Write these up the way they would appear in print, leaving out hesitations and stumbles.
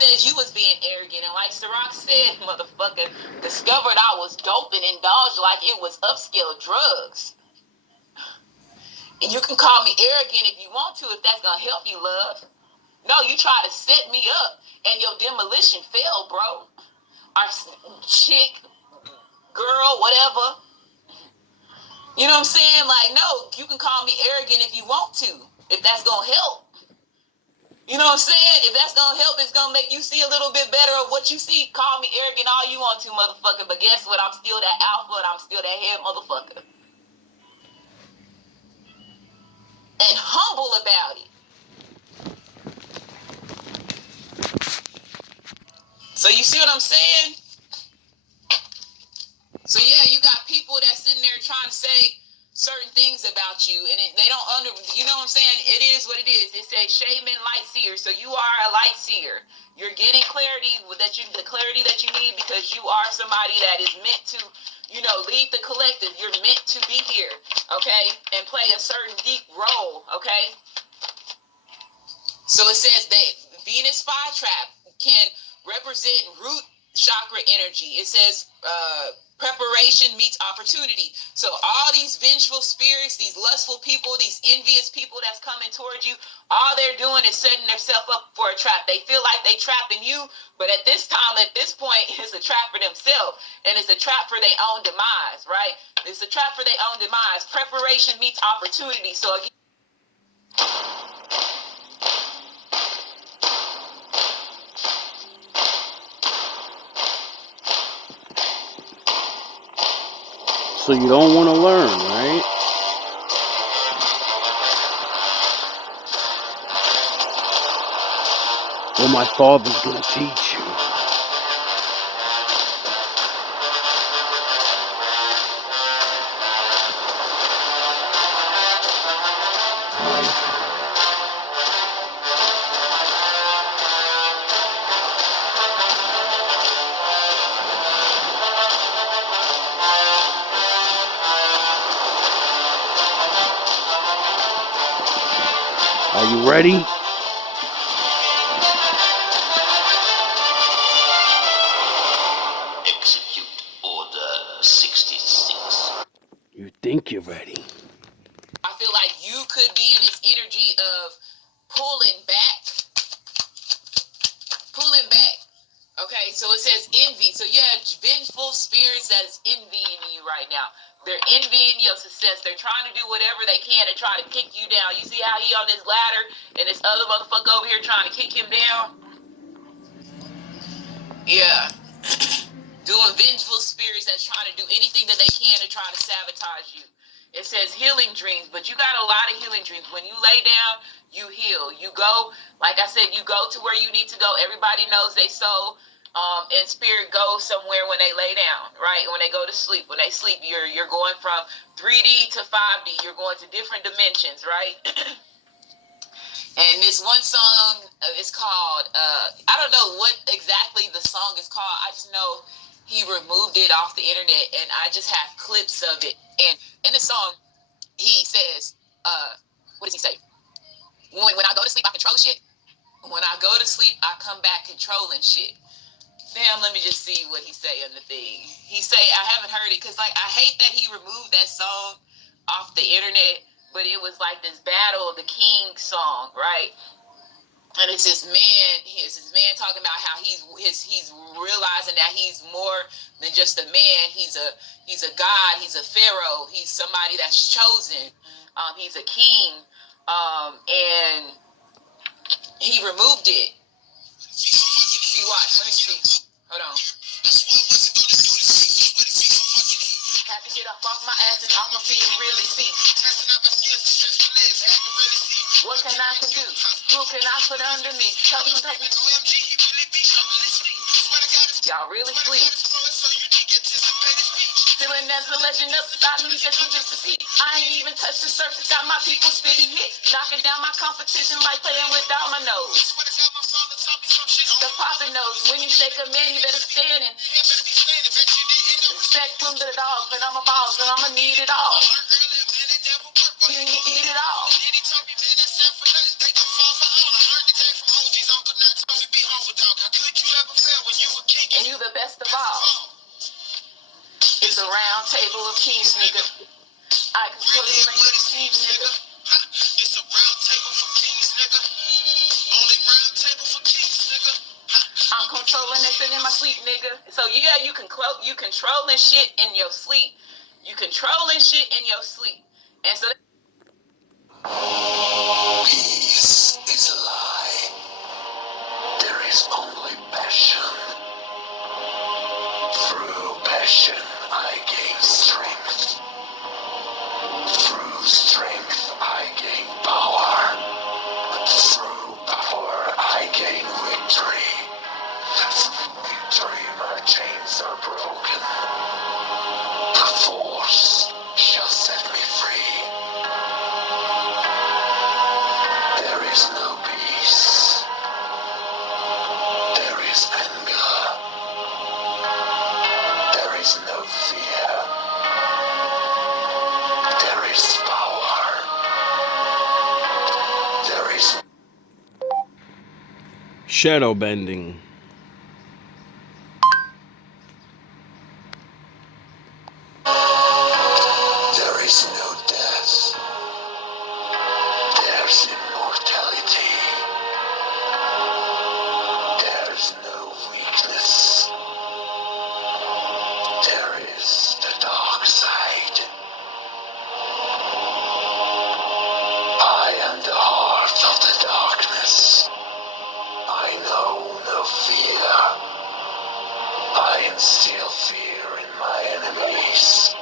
says you was being arrogant, and like Ciroc said, motherfucker, discovered I was dope and indulged like it was upscale drugs. And you can call me arrogant if you want to, if that's gonna help you, love. No, you try to set me up, and your demolition failed, bro. Our chick, girl, whatever. You know what I'm saying? Like, no, you can call me arrogant if you want to, if that's gonna help. You know what I'm saying? If that's gonna help, it's gonna make you see a little bit better of what you see. Call me arrogant all you want to, motherfucker. But guess what? I'm still that alpha and I'm still that head motherfucker. And humble about it. So you see what I'm saying? So yeah, you got people that's sitting there trying to say certain things about you, and they don't you know what I'm saying? It is what it is. It says shaman light seer. So you are a light seer. You're getting clarity the clarity that you need, because you are somebody that is meant to, lead the collective. You're meant to be here, okay, and play a certain deep role, okay. So it says that Venus fire trap can represent root chakra energy. It says preparation meets opportunity. So all these vengeful spirits, these lustful people, these envious people that's coming towards you, all they're doing is setting themselves up for a trap. They feel like they trapping you, but at this point, it's a trap for themselves, and it's a trap for their own demise, right? It's a trap for their own demise. Preparation meets opportunity. So again, so you don't want to learn, right? Well, my father's going to teach you. Are you ready? Execute Order 66. You think you're ready. I feel like you could be in this energy of pulling back. Okay, so it says envy. So you have vengeful spirits that is envying you right now. They're envying your success. They're trying to do whatever they can to try to kick you down. You see how he on this ladder and this other motherfucker over here trying to kick him down? Yeah. Doing vengeful spirits that's trying to do anything that they can to try to sabotage you. It says healing dreams, but you got a lot of healing dreams. When you lay down, you heal. You go, like I said, you go to where you need to go. Everybody knows they soul and spirit goes somewhere when they lay down, right? When they go to sleep. When they sleep, you're going from 3D to 5D. You're going to different dimensions, right? And this one song is called, I don't know what exactly the song is called. I just know he removed it off the internet, and I just have clips of it. And in the song, he says, what does he say? When I go to sleep, I control shit. When I go to sleep, I come back controlling shit. Damn, let me just see what he say on the thing. He say, I haven't heard it, because like I hate that he removed that song off the internet, but it was like this Battle of the King song, right? And it's this man talking about how he's realizing that he's more than just a man. He's a god. He's a pharaoh. He's somebody that's chosen. He's a king. And he removed it. See, watch. Let me see. Hold on. Had to get up off my ass and off my feet and really see. What can I do? Who can I put under me? Tell me. Y'all really sleep. Feeling as a legend up inside me, just to see. I ain't even touched the surface, got my people spitting hits, knocking down my competition like playing with dominoes. The poppin' knows, when you shake a man, you better stand and respect from the dog, but I'm a boss, and I'ma need it all. You need it all. best of all is a round table of kings, nigga. I can really make it seem, nigga. It's a round table for kings, nigga. Only round table for kings, nigga. I'm controlling this in my sleep, nigga. So yeah, you controlling shit in your sleep. You controlling shit in your sleep. And so Peace is a lie. There is only passion. Through passion, I gain strength. Through strength, I gain power. Through power, I gain victory. Through victory, my chains are broken. The force shall set me free. There is no peace. There is anger. There is no fear. There is power. There is Shadow bending. there is no death. There's immortality. There's no weakness. There is the dark side. I am the heart of the darkness. I know no fear. I instill fear in my enemies.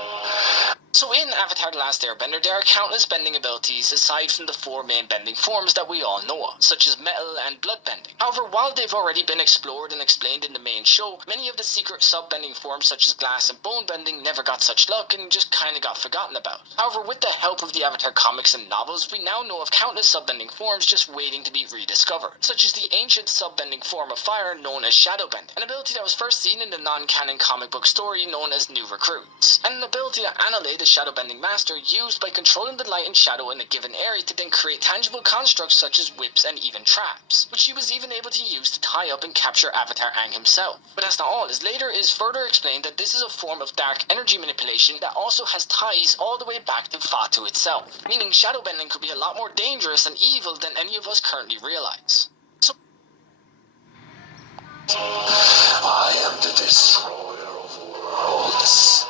So in Avatar The Last Airbender, there are countless bending abilities aside from the four main bending forms that we all know of, such as metal and blood bending. However, while they've already been explored and explained in the main show, many of the secret sub-bending forms such as glass and bone bending never got such luck and just kinda got forgotten about. However, with the help of the Avatar comics and novels, we now know of countless sub-bending forms just waiting to be rediscovered, such as the ancient sub-bending form of fire known as shadow bending, an ability that was first seen in the non-canon comic book story known as New Recruits, and an ability that Anale, the shadow bending master, used by controlling the light and shadow in a given area to then create tangible constructs such as whips and even traps, which he was even able to use to tie up and capture Avatar Aang himself. But that's not all, as later it is further explained that this is a form of dark energy manipulation that also has ties all the way back to Fatu itself, meaning shadow bending could be a lot more dangerous and evil than any of us currently realize. So I am the destroyer of worlds.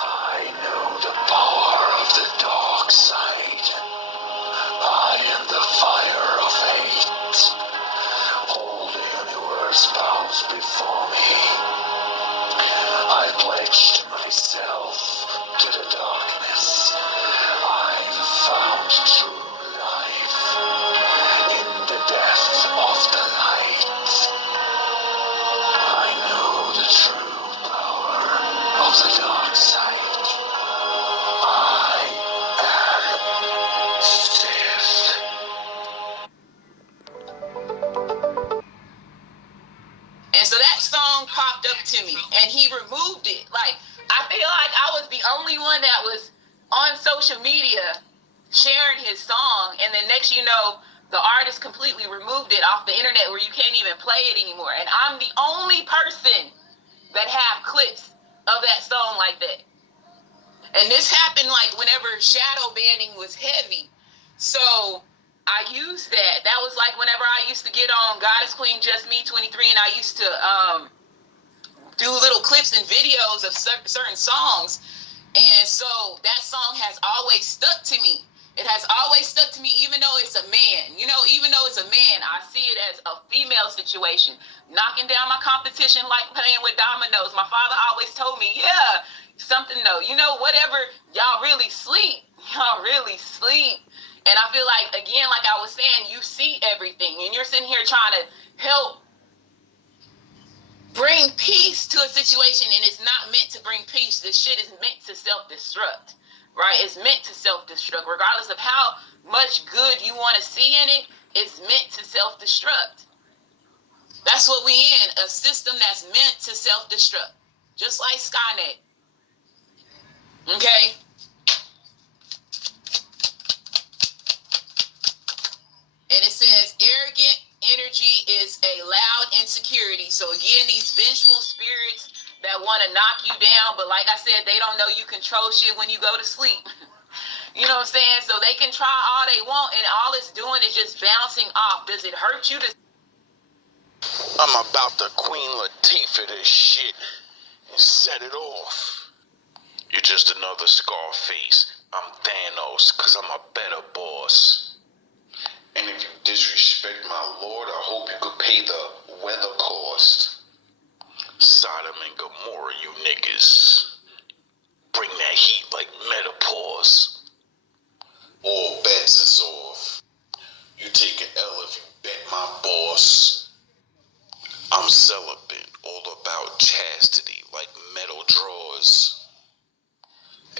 I know the power of the dark side. I am the fire of hate. All the universe bows before me. I pledged myself to the darkness. I've found true life in the death of the light. I know the true power of the dark side. I am Sith. And so that song popped up to me, and he removed it. Like, I feel like I was the only one that was on social media sharing his song, and then next you know, the artist completely removed it off the internet where you can't even play it anymore. And I'm the only person that have clips of that song like that. And this happened like whenever shadow banning was heavy. So I used that. That was like whenever I used to get on Goddess Queen Just Me 23, and I used to do little clips and videos of certain songs. And so that song has always stuck to me. It has always stuck to me, even though it's a man. You know, even though it's a man, I see it as a female situation. Knocking down my competition like playing with dominoes. My father always told me, yeah, something though. You know, whatever, y'all really sleep. Y'all really sleep. And I feel like, again, like I was saying, you see everything. And you're sitting here trying to help bring peace to a situation, and it's not meant to bring peace. This shit is meant to self-destruct, right? It's meant to self-destruct. Regardless of how much good you want to see in it, it's meant to self-destruct. That's what we in, a system that's meant to self-destruct. Just like Skynet. Okay? And it says, arrogant energy is a loud insecurity. So again, these vengeful spirits that want to knock you down, but like I said, they don't know you control shit when you go to sleep. You know what I'm saying? So they can try all they want, and all it's doing is just bouncing off. Does it hurt you to... I'm about to Queen Latifah this shit and set it off. You're just another Scarface. I'm Thanos, cause I'm a better boss. And if you disrespect my lord, I hope you could pay the weather cost. Sodom and Gomorrah, you niggas. Bring that heat like menopause. All bets is off. You take an L if you bet my boss. I'm celibate, all about chastity, like metal drawers.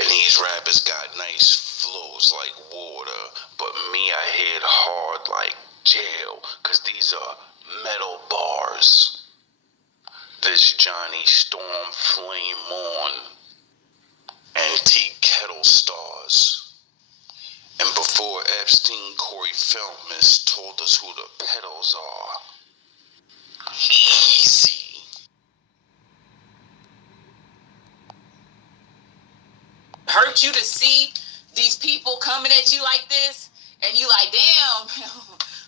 And these rappers got nice flows like water, but me I hit hard like jail, cause these are metal bars. This Johnny Storm Flame On, antique kettle stars. And before Epstein, Corey Feldman told us who the pedals are. Easy. Hurt you to see these people coming at you like this, and you like, damn,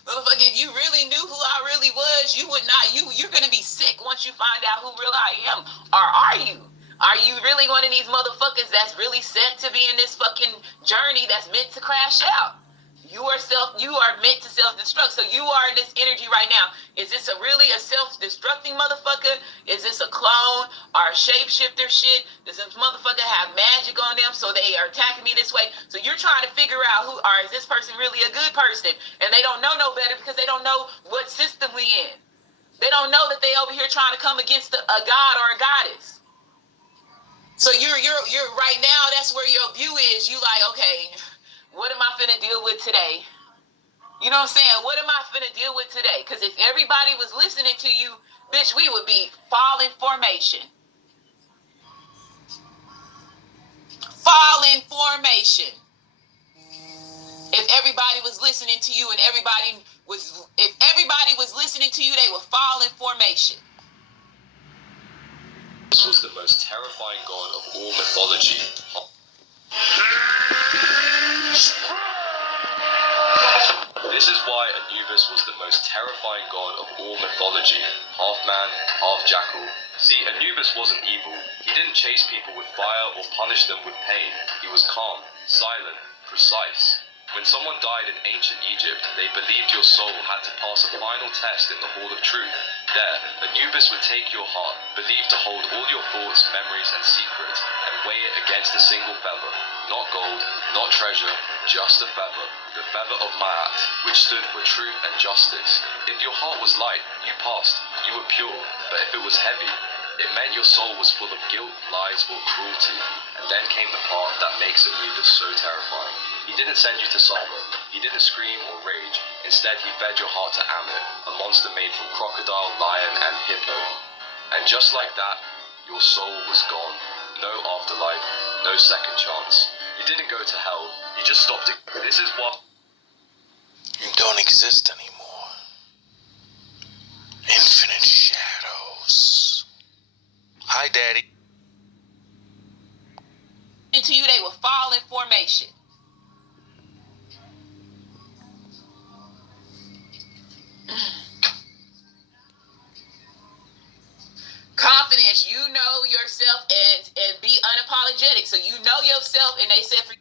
motherfucker, if you really knew who I really was, you would not, you're gonna be sick once you find out who real I am. Or are you? Are you really one of these motherfuckers that's really set to be in this fucking journey that's meant to crash out? You are meant to self-destruct. So you are in this energy right now. Is this really a self-destructing motherfucker? Is this a clone or a shapeshifter shit? Does this motherfucker have magic on them so they are attacking me this way? So you're trying to figure out who, or is this person really a good person? And they don't know no better because they don't know what system we in. They don't know that they over here trying to come against a god or a goddess. So you're right now, that's where your view is. You like, okay, what am I finna deal with today? You know what I'm saying? What am I finna deal with today? Because if everybody was listening to you, bitch, we would be falling formation. Falling formation. If everybody was listening to you and if everybody was listening to you, they would fall in formation. This was the most terrifying god of all mythology. This is why Anubis was the most terrifying god of all mythology. Half man, half jackal. See, Anubis wasn't evil. He didn't chase people with fire or punish them with pain. He was calm, silent, precise. When someone died in ancient Egypt, they believed your soul had to pass a final test in the Hall of Truth. There, Anubis would take your heart, believed to hold all your thoughts, memories, and secrets, and weigh it against a single feather. Not gold, not treasure, just a feather. The feather of Ma'at, which stood for truth and justice. If your heart was light, you passed, you were pure. But if it was heavy, it meant your soul was full of guilt, lies, or cruelty. And then came the part that makes Anubis so terrifying. He didn't send you to sorrow. He didn't scream or rage. Instead, he fed your heart to Ammit, a monster made from crocodile, lion, and hippo. And just like that, your soul was gone. No afterlife, no second chance. You didn't go to hell. You just stopped it. This is what... You don't exist anymore. Infinite shadows. Hi, Daddy. Into you, they will fall in formation. Confidence, you know yourself and be unapologetic. So you know yourself, and they said for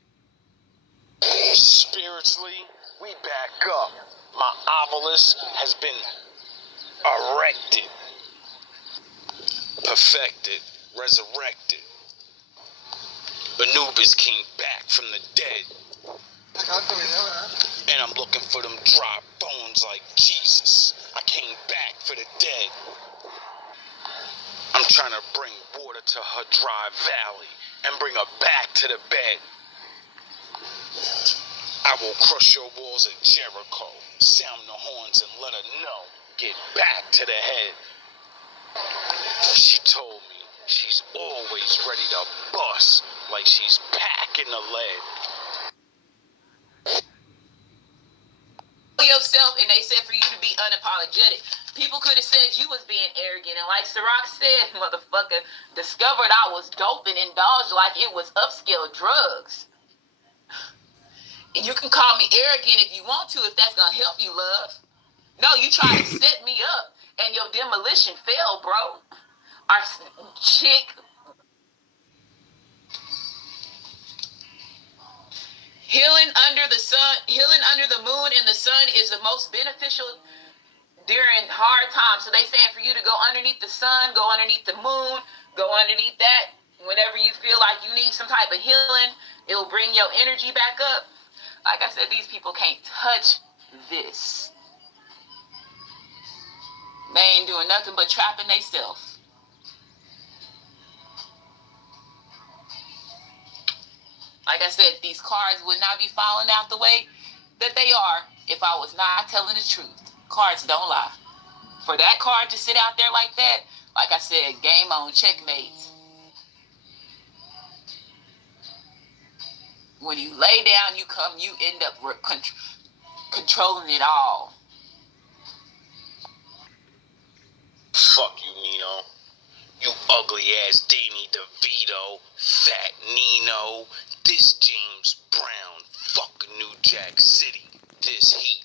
Spiritually, we back up. My obelisk has been erected, perfected, resurrected. Anubis came back from the dead. And I'm looking for them dry bones like Jesus. I came back for the dead. I'm trying to bring water to her dry valley and bring her back to the bed. I will crush your walls of Jericho, sound the horns and let her know, get back to the head. She told me she's always ready to bust like she's packing the lead. yourself, and they said for you to be unapologetic. People could have said you was being arrogant, and like Ciroc said, motherfucker, discovered I was dope and indulged like it was upscale drugs. And you can call me arrogant if you want to, if that's gonna help you, love. No, you tried to set me up, and your demolition failed, bro. Our chick. Healing under the moon and the sun is the most beneficial during hard times. So they saying for you to go underneath the sun, go underneath the moon, go underneath that. Whenever you feel like you need some type of healing, it will bring your energy back up. Like I said, these people can't touch this. They ain't doing nothing but trapping themselves. Like I said, these cards would not be falling out the way that they are if I was not telling the truth. Cards don't lie. For that card to sit out there like that, like I said, game on, checkmate. When you lay down, you end up controlling it all. Fuck you, Nino. You ugly ass Danny DeVito, fat Nino. This James Brown, fuck New Jack City. This heat.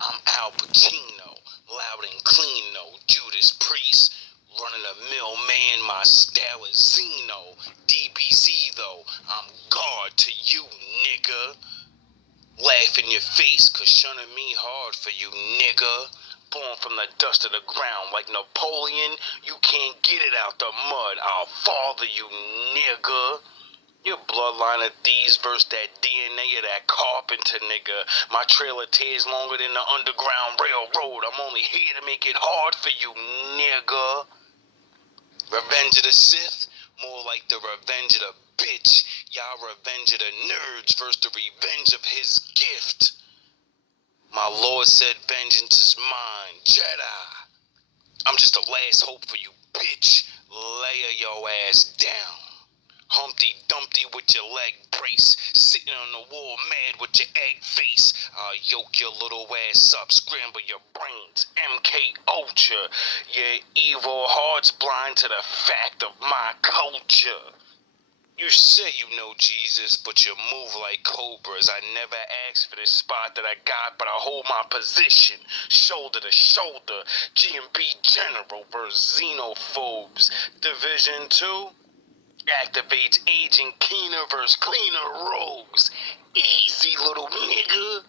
I'm Al Pacino, loud and clean, no Judas Priest. Running a mill, man, my style is Zeno. DBZ though, I'm God to you, nigga. Laugh in your face, cause shunning me hard for you, nigga. Born from the dust of the ground like Napoleon, you can't get it out the mud. I'll father you, nigga. Your bloodline of thieves versus that DNA of that carpenter nigga. My trail of tears longer than the Underground Railroad. I'm only here to make it hard for you, nigga. Revenge of the Sith? More like the revenge of the bitch. Y'all revenge of the nerds versus the revenge of his gift. My Lord said vengeance is mine, Jedi. I'm just the last hope for you, bitch. Lay your ass down. Humpty Dumpty with your leg brace, sitting on the wall mad with your egg face. I'll yoke your little ass up, scramble your brains. MK Ultra, your evil heart's blind to the fact of my culture. You say you know Jesus, but you move like cobras. I never asked for this spot that I got, but I hold my position, shoulder to shoulder. GMB General versus Xenophobes. Division 2 activates Agent Keener versus Cleaner Rogues. Easy, little nigga.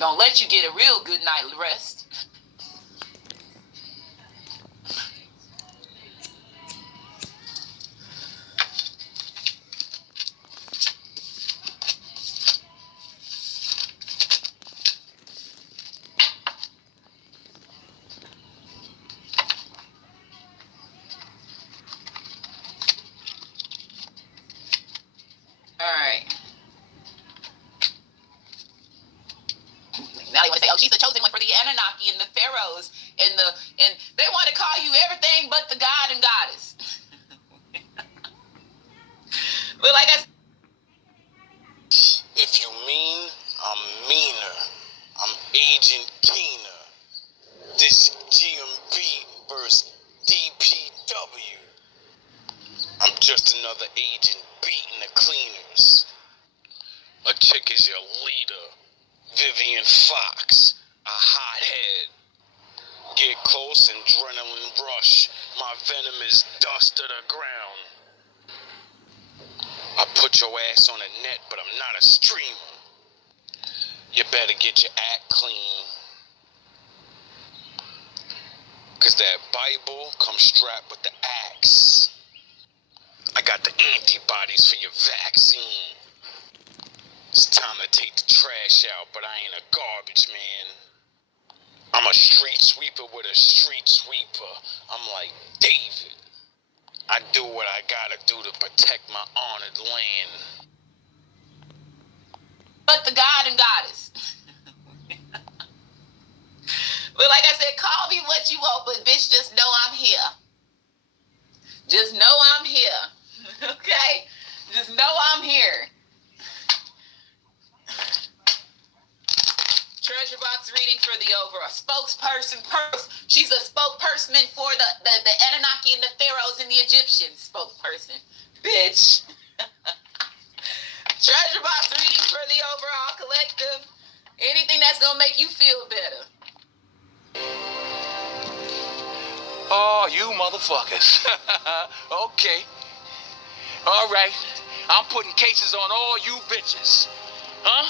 Don't let you get a real good night rest. Now they want to say, oh, she's the chosen one for the Anunnaki and the pharaohs and they want to call you everything but the god and goddess. But like I said, If you mean, I'm meaner. I'm Agent Keener. This GMB versus DPW. I'm just another agent beating the cleaners. A chick is your leader. Vivian Fox, a hothead. Get close, adrenaline rush. My venom is dust to the ground. I put your ass on a net, but I'm not a streamer. You better get your act clean. Cause that Bible comes strapped with the axe. I got the antibodies for your vaccine. It's time to take the trash out, but I ain't a garbage man. I'm a street sweeper with a street sweeper. I'm like David. I do what I gotta do to protect my honored land. but the god and goddess. But like I said, call me what you want, but bitch, just know I'm here. Just know I'm here. Okay? Just know I'm here. Treasure box reading for the over. A spokesperson. She's a spokesperson for the Anunnaki and the pharaohs and the Egyptians. Spokesperson. Bitch. Treasure box reading for the overall collective. Anything that's gonna make you feel better. Oh, you motherfuckers. Okay. All right. I'm putting cases on all you bitches. Huh?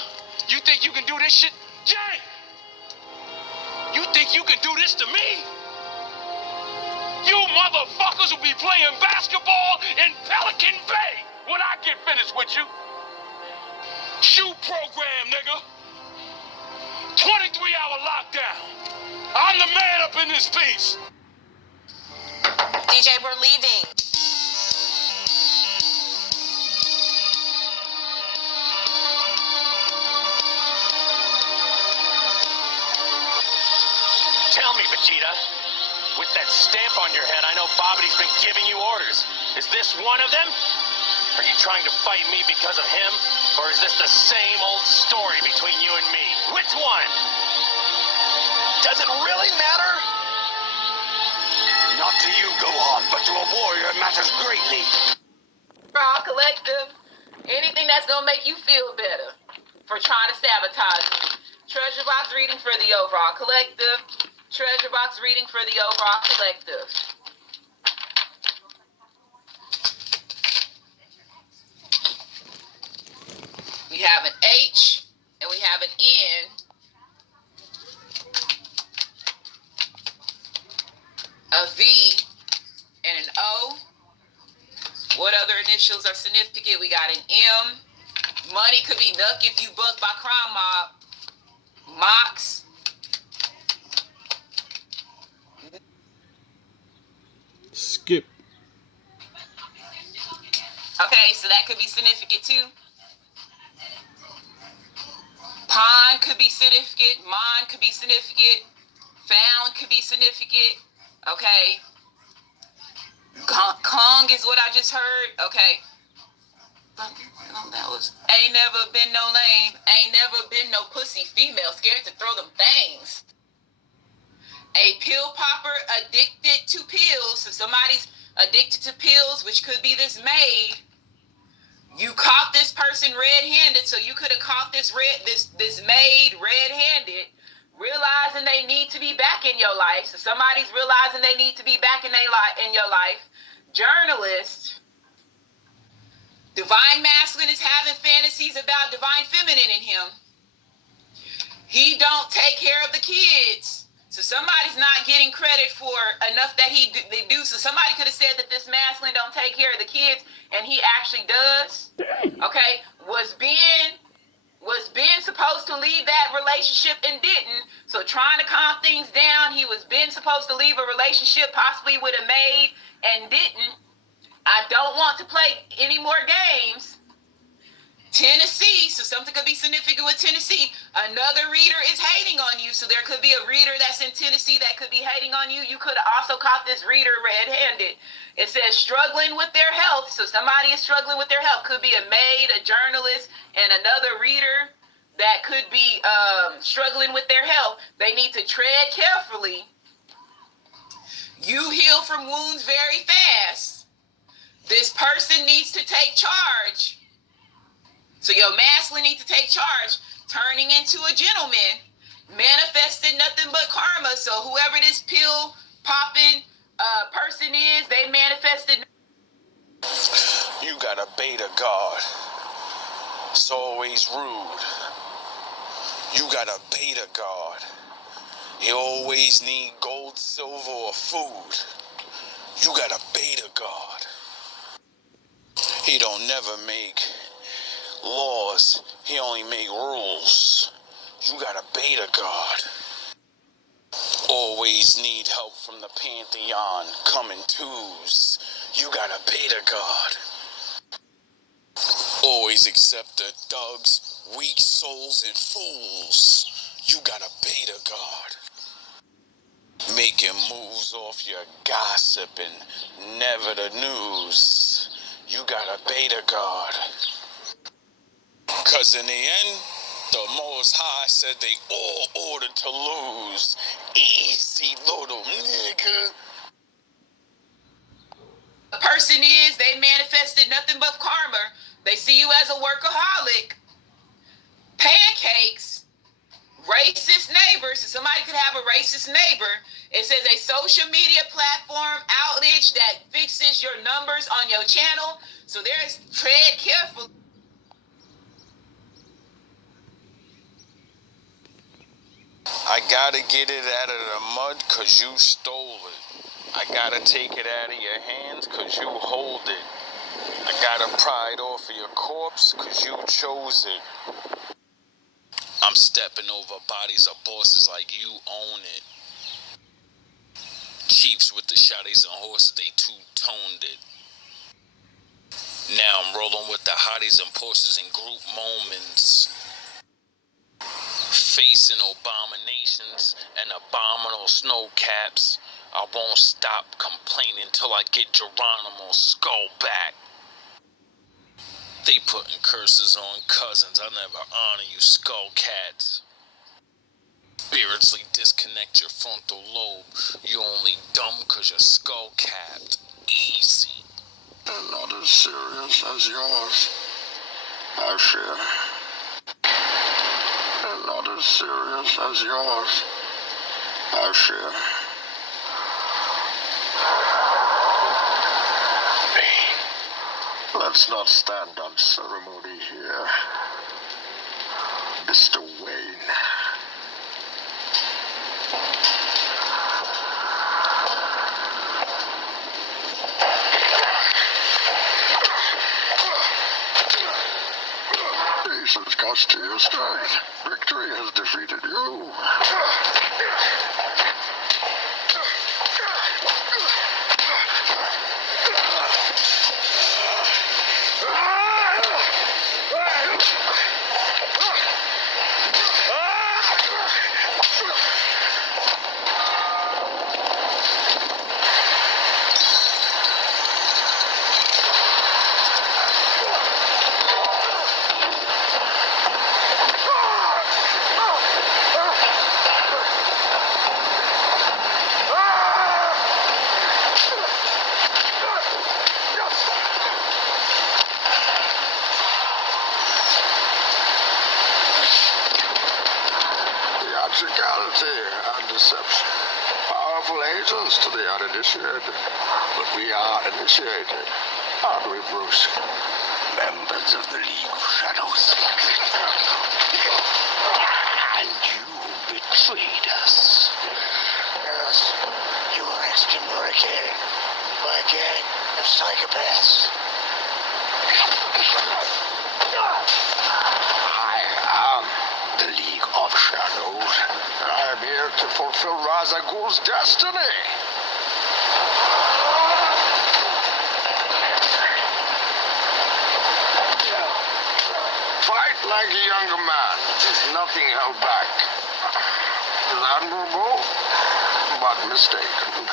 You think you can do this shit? Jay! You think you can do this to me? You motherfuckers will be playing basketball in Pelican Bay when I get finished with you. Shoe program, nigga. 23-hour lockdown. I'm the man up in this piece. DJ, we're leaving. Tell me, Vegeta, with that stamp on your head, I know Bobity's been giving you orders. Is this one of them? Are you trying to fight me because of him? Or is this the same old story between you and me? Which one? Does it really matter? Not to you, Gohan, but to a warrior it matters greatly. Overall collective. Anything that's gonna make you feel better. For trying to sabotage me. Treasure box reading for the overall collective. Treasure box reading for the overall collective. We have an H and we have an N. A V and an O. What other initials are significant? We got an M. Money could be Nuck if you buck by Crime Mob. Mox. Skip. Okay, so that could be significant too. Pond could be significant. Mon could be significant. Found could be significant. Okay. Kong is what I just heard. Okay. That was ain't never been no lame. Ain't never been no pussy female scared to throw them things. A pill popper addicted to pills. So somebody's addicted to pills, which could be this maid. You caught this person red-handed, so you could have caught this maid red-handed, realizing they need to be back in your life. So somebody's realizing they need to be back in your life. Journalist. Divine masculine is having fantasies about divine feminine in him. He don't take care of the kids. So somebody's not getting credit for enough that they do. So somebody could have said that this masculine don't take care of the kids, and he actually does. Okay, was Ben supposed to leave that relationship and didn't? So trying to calm things down, he was Ben supposed to leave a relationship possibly with a maid and didn't. I don't want to play any more games. Tennessee, so something could be significant with Tennessee. Another reader is hating on you, so there could be a reader that's in Tennessee that could be hating on you. You could have also caught this reader red-handed. It says struggling with their health, so somebody is struggling with their health. Could be a maid, a journalist, and another reader that could be struggling with their health. They need to tread carefully. You heal from wounds very fast. This person needs to take charge. So your masculine needs to take charge, turning into a gentleman, manifesting nothing but karma. So whoever this pill popping person is, they manifested. You got a beta god. It's always rude. You got a beta god. He always need gold, silver, or food. You got a beta god. He don't never make laws, he only make rules. You got a beta god. Always need help from the Pantheon, come in twos. You got a beta god. Always accept the thugs, weak souls, and fools. You got a beta god. Making moves off your gossip and never the news. You got a beta god. Cause in the end, The Most High said they all ordered to lose. Easy, little nigga. The person is, they manifested nothing but karma. They see you as a workaholic. Pancakes. Racist neighbors. So somebody could have a racist neighbor. It says a social media platform outage that fixes your numbers on your channel. So there's tread carefully. I gotta get it out of the mud cause you stole it. I gotta take it out of your hands cause you hold it. I gotta pry it off of your corpse cause you chose it. I'm stepping over bodies of bosses like you own it. Chiefs with the shotties and horses, they two-toned it. Now I'm rolling with the hotties and Porsches in group moments. Facing abominations and abominable snow caps. I won't stop complaining till I get Geronimo's skull back. They putting curses on cousins. I never honor you skull cats. Spiritually disconnect your frontal lobe. You only dumb cause you're skull capped. Easy. And not as serious as yours, I fear. And not as serious as yours, I fear. Let's not stand on ceremony here, Mr. Wayne. Patience cost you your strength. Victory has defeated you. Theatricality and deception. Powerful agents to the uninitiated. But we are initiated, aren't we, Bruce? Members of the League of Shadows. And you betrayed us. Yes, you were excommunicated by a gang of psychopaths. I am the League of Shadows. I am here to fulfill Ra's al Ghul's destiny. Fight like a younger man. Nothing held back. Admirable, but mistaken.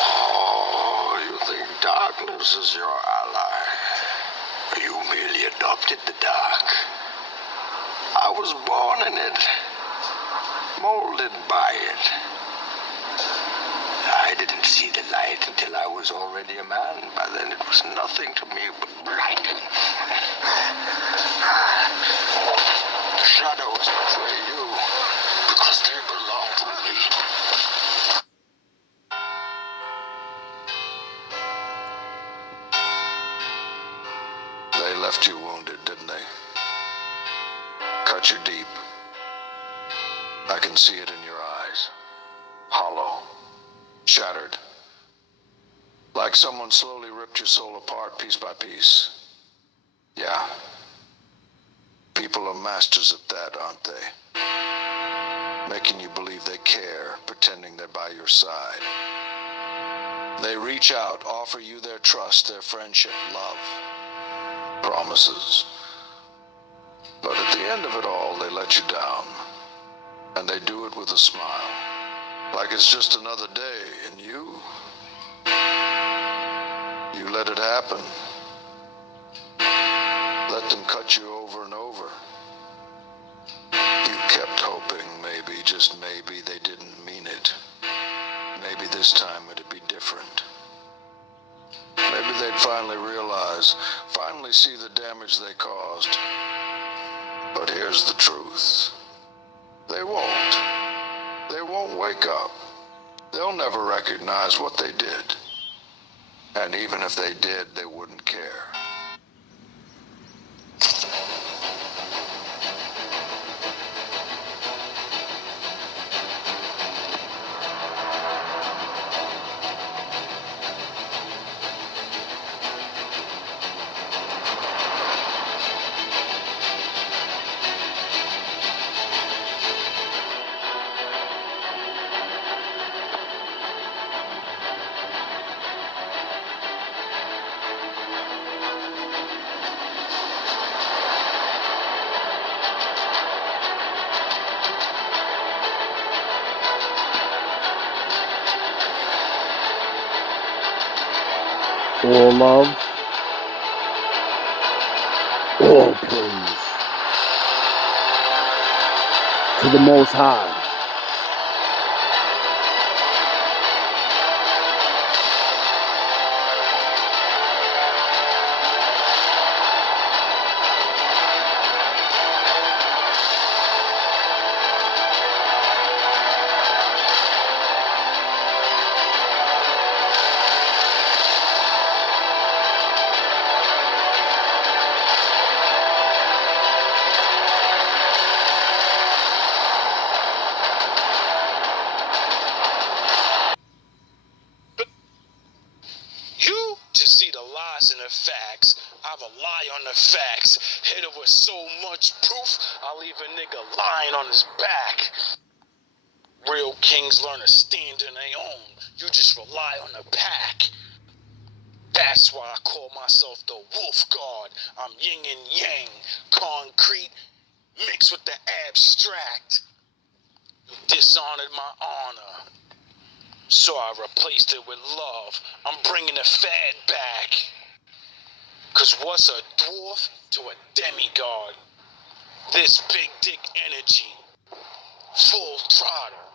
Oh, you think darkness is your ally? You merely adopted the dark. I was born in it, molded by it. I didn't see the light until I was already a man. By then it was nothing to me but blight. The shadows betray you because they belong to me. They left you wounded, didn't they? Cut you deep. I can see it in your eyes. Hollow. Shattered. Like someone slowly ripped your soul apart piece by piece. Yeah. People are masters at that, aren't they? Making you believe they care, pretending they're by your side. They reach out, offer you their trust, their friendship, love, promises. But at the end of it all, they let you down. And they do it with a smile. Like it's just another day, and you let it happen. let them cut you over and over. You kept hoping maybe, just maybe, they didn't mean it. Maybe this time it'd be different. Maybe they'd finally realize, finally see the damage they caused. But here's the truth. They won't. They won't wake up. They'll never recognize what they did. And even if they did, they wouldn't care. All love, all praise to the Most High. You to see the lies and the facts. I've a lie on the facts. Hit it with so much proof, I'll leave a nigga lying on his back. Real kings learn to stand on their own. You just rely on the pack. That's why I call myself the Wolf God. I'm yin and yang, concrete mixed with the abstract. You dishonored my honor, so I replaced it with love. I'm bringing the fad back. Cause what's a dwarf to a demigod? This big dick energy, full throttle.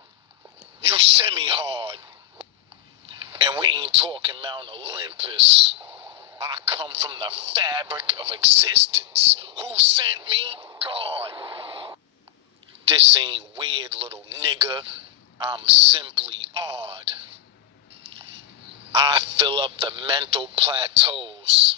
You semi-hard. And we ain't talking Mount Olympus. I come from the fabric of existence. Who sent me? God. This ain't weird, little nigga. I'm simply odd. I fill up the mental plateaus.